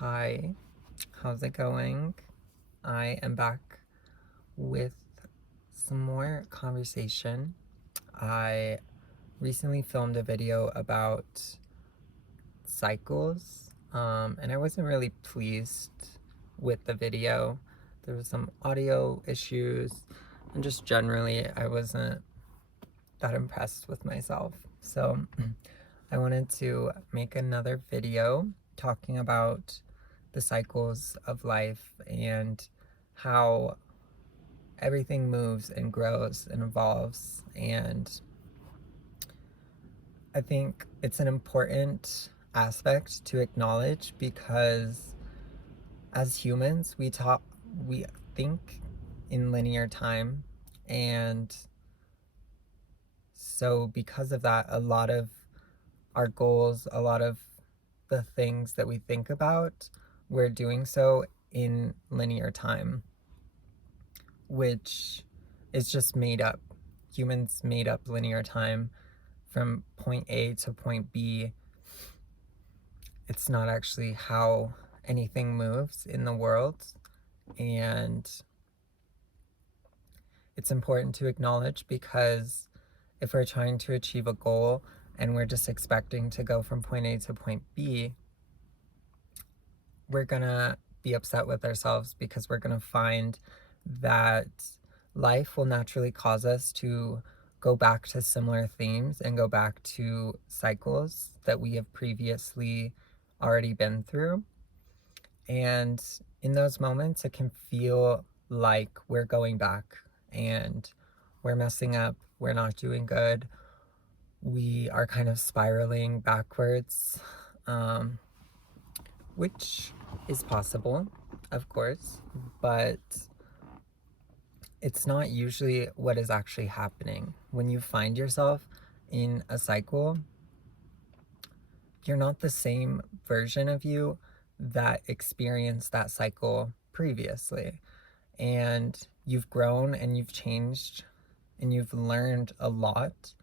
Hi, how's it going? I am back with some more conversation. I recently filmed a video about cycles, and I wasn't really pleased with the video. There was some audio issues, and just generally, I wasn't that impressed with myself. So, I wanted to make another video talking about the cycles of life and how everything moves and grows and evolves. And I think it's an important aspect to acknowledge because as humans, we think in linear time. And so because of that, a lot of our goals, a lot of the things that we think about, we're doing so in linear time, which is just made up. Humans made up linear time from point A to point B. It's not actually how anything moves in the world. And it's important to acknowledge because if we're trying to achieve a goal and we're just expecting to go from point A to point B, we're gonna be upset with ourselves because we're gonna find that life will naturally cause us to go back to similar themes and go back to cycles that we have previously already been through. And in those moments, it can feel like we're going back and we're messing up, we're not doing good, we are kind of spiraling backwards, which is possible, of course, but it's not usually what is actually happening. When you find yourself in a cycle, you're not the same version of you that experienced that cycle previously. And you've grown and you've changed and you've learned a lot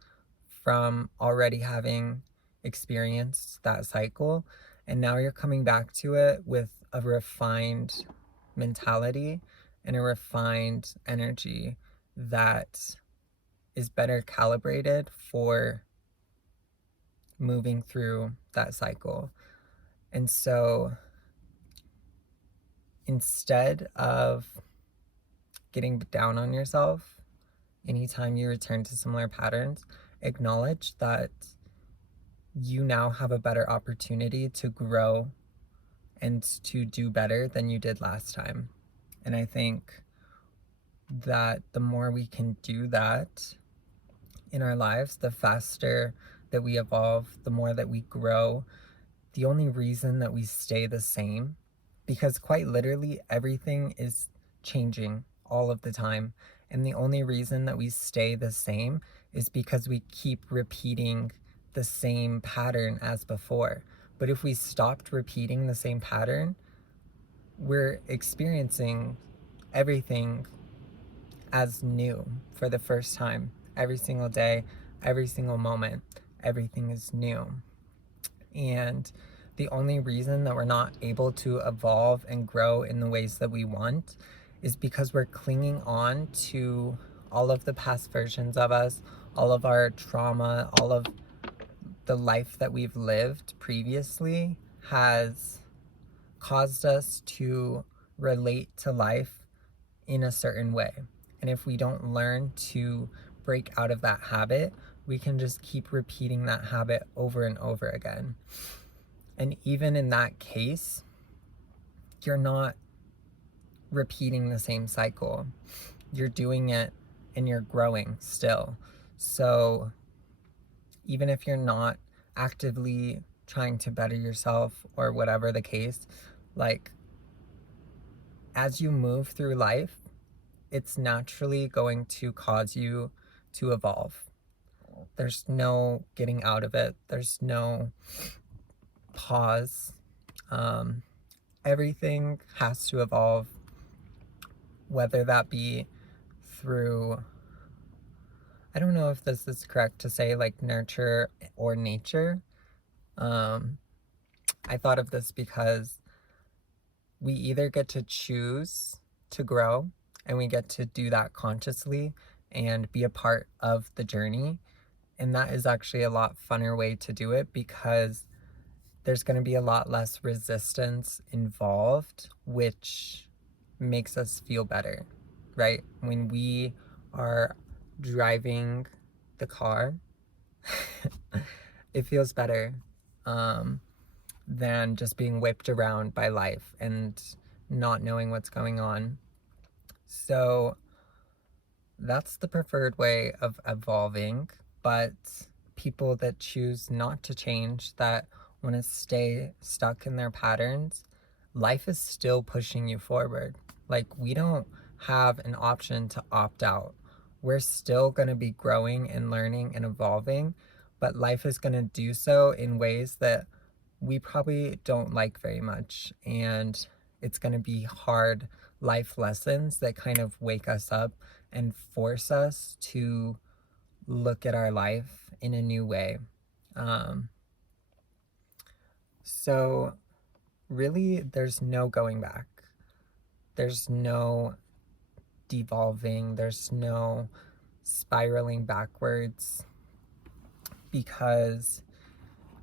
from already having experienced that cycle. And now you're coming back to it with a refined mentality and a refined energy that is better calibrated for moving through that cycle. And so instead of getting down on yourself anytime you return to similar patterns, acknowledge that you now have a better opportunity to grow and to do better than you did last time. And I think that the more we can do that in our lives, the faster that we evolve, the more that we grow. The only reason that we stay the same, because quite literally everything is changing all of the time. And the only reason that we stay the same is because we keep repeating the same pattern as before. But if we stopped repeating the same pattern, we're experiencing everything as new for the first time. Every single day, every single moment, everything is new. And the only reason that we're not able to evolve and grow in the ways that we want is because we're clinging on to all of the past versions of us, all of our trauma, all of the life that we've lived previously has caused us to relate to life in a certain way. And if we don't learn to break out of that habit, we can just keep repeating that habit over and over again. And even in that case, you're not repeating the same cycle. You're doing it and you're growing still. So even if you're not actively trying to better yourself or whatever the case, like as you move through life, it's naturally going to cause you to evolve. There's no getting out of it. There's no pause. Everything has to evolve, whether that be through, I don't know if this is correct to say like nurture or nature. I thought of this because we either get to choose to grow, and we get to do that consciously and be a part of the journey. And that is actually a lot funner way to do it, because there's going to be a lot less resistance involved, which makes us feel better, right? When we are driving the car, it feels better than just being whipped around by life and not knowing what's going on. So that's the preferred way of evolving. But people that choose not to change, that want to stay stuck in their patterns, life is still pushing you forward. Like, we don't have an option to opt out. We're still going to be growing and learning and evolving, but life is going to do so in ways that we probably don't like very much. And it's going to be hard life lessons that kind of wake us up and force us to look at our life in a new way. So really, there's no going back. There's no devolving. There's no spiraling backwards, because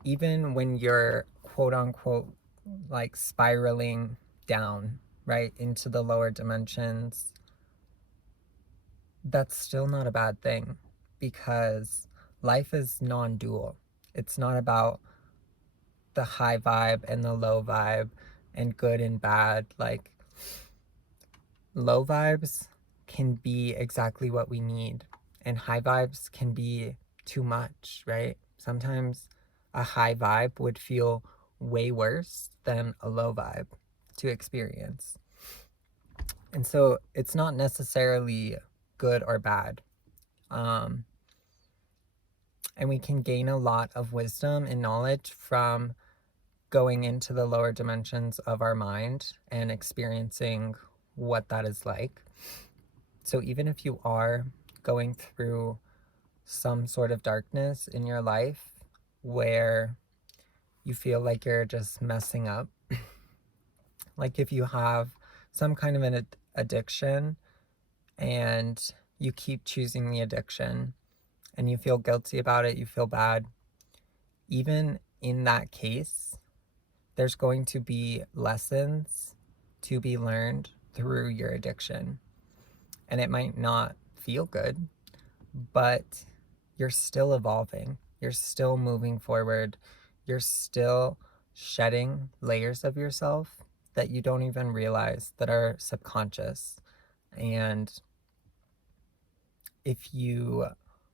even when you're quote unquote like spiraling down, right, into the lower dimensions, that's still not a bad thing, because life is non-dual. It's not about the high vibe and the low vibe and good and bad. Like, low vibes can be exactly what we need, and high vibes can be too much, right? Sometimes a high vibe would feel way worse than a low vibe to experience. And so it's not necessarily good or bad. And we can gain a lot of wisdom and knowledge from going into the lower dimensions of our mind and experiencing what that is like. So even if you are going through some sort of darkness in your life where you feel like you're just messing up, like if you have some kind of an addiction and you keep choosing the addiction and you feel guilty about it, you feel bad, even in that case, there's going to be lessons to be learned through your addiction. And it might not feel good, but you're still evolving. You're still moving forward. You're still shedding layers of yourself that you don't even realize, that are subconscious. And if you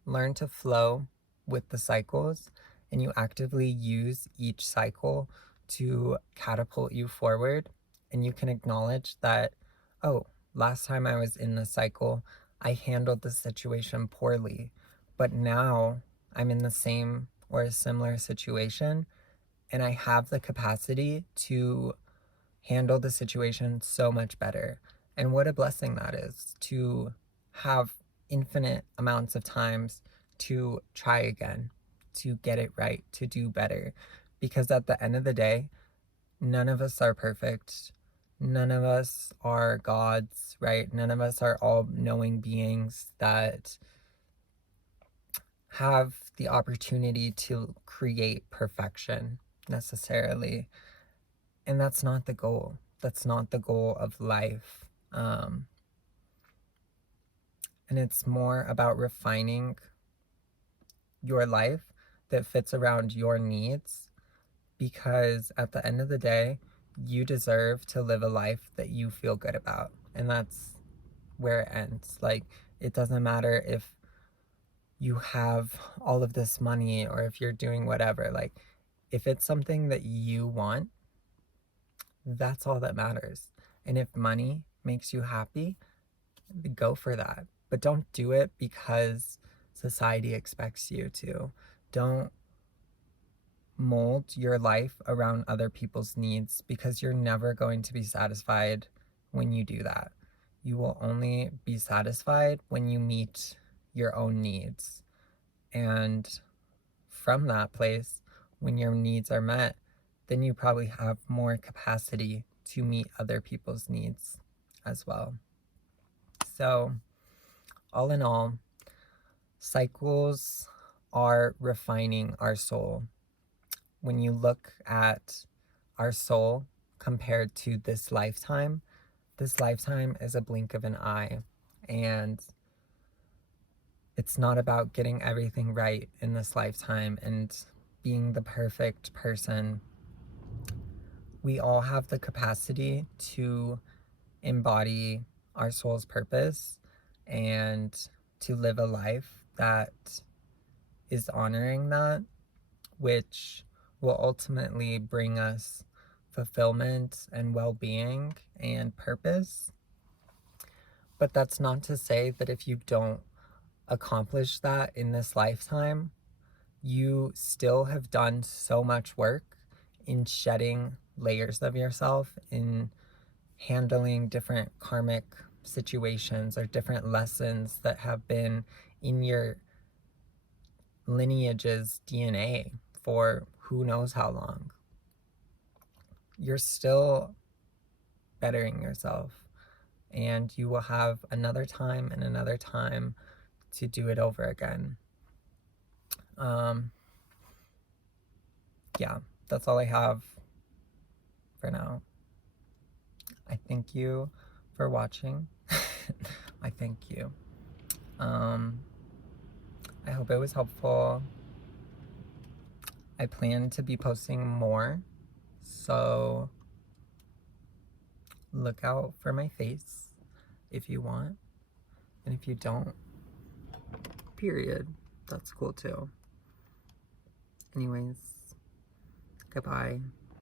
learn to flow with the cycles and you actively use each cycle to catapult you forward, and you can acknowledge that, oh, last time I was in the cycle, I handled the situation poorly, but now I'm in the same or a similar situation, and I have the capacity to handle the situation so much better. And what a blessing that is, to have infinite amounts of times to try again, to get it right, to do better. Because at the end of the day, none of us are perfect. None of us are gods, right? None of us are all knowing beings that have the opportunity to create perfection necessarily. And that's not the goal. That's not the goal of life. And it's more about refining your life that fits around your needs, because at the end of the day, you deserve to live a life that you feel good about. And that's where it ends. Like, it doesn't matter if you have all of this money or if you're doing whatever. Like, if it's something that you want, that's all that matters. And if money makes you happy, go for that. But don't do it because society expects you to. Don't mold your life around other people's needs, because you're never going to be satisfied when you do that. You will only be satisfied when you meet your own needs. And from that place, when your needs are met, then you probably have more capacity to meet other people's needs as well. So, all in all, cycles are refining our soul. When you look at our soul compared to this lifetime is a blink of an eye. And it's not about getting everything right in this lifetime and being the perfect person. We all have the capacity to embody our soul's purpose and to live a life that is honoring that, which will ultimately bring us fulfillment and well-being and purpose. But that's not to say that if you don't accomplish that in this lifetime, you still have done so much work in shedding layers of yourself, in handling different karmic situations or different lessons that have been in your lineage's DNA for who knows how long. You're still bettering yourself, and you will have another time and another time to do it over again. Yeah, that's all I have for now. I thank you for watching. I thank you. I hope it was helpful. I plan to be posting more, so look out for my face if you want. And if you don't, period, that's cool too. Anyways, goodbye.